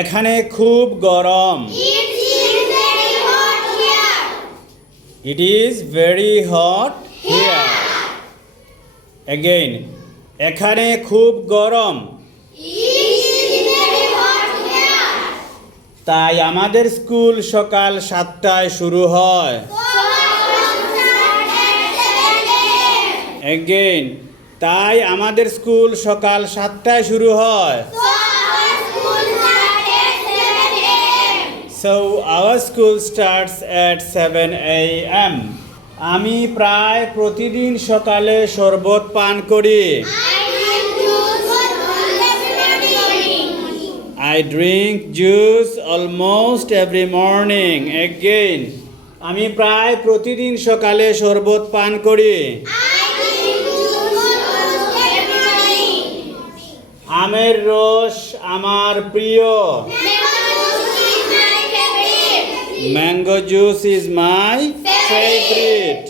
এখানে খুব গরম। It is very hot here. Again, এখানে খুব গরম। তাই আমাদের স্কুল সকাল 7টায় শুরু হয়। Again, তাই আমাদের স্কুল সকাল 7টায় শুরু হয়। So our school starts at 7 a.m. আমি প্রায় প্রতিদিন সকালে শরবত পান করি। I drink juice almost every morning. Again, আমি প্রায় প্রতিদিন সকালে শরবত পান করি। আমের রস আমার প্রিয়। Mango juice is my favorite.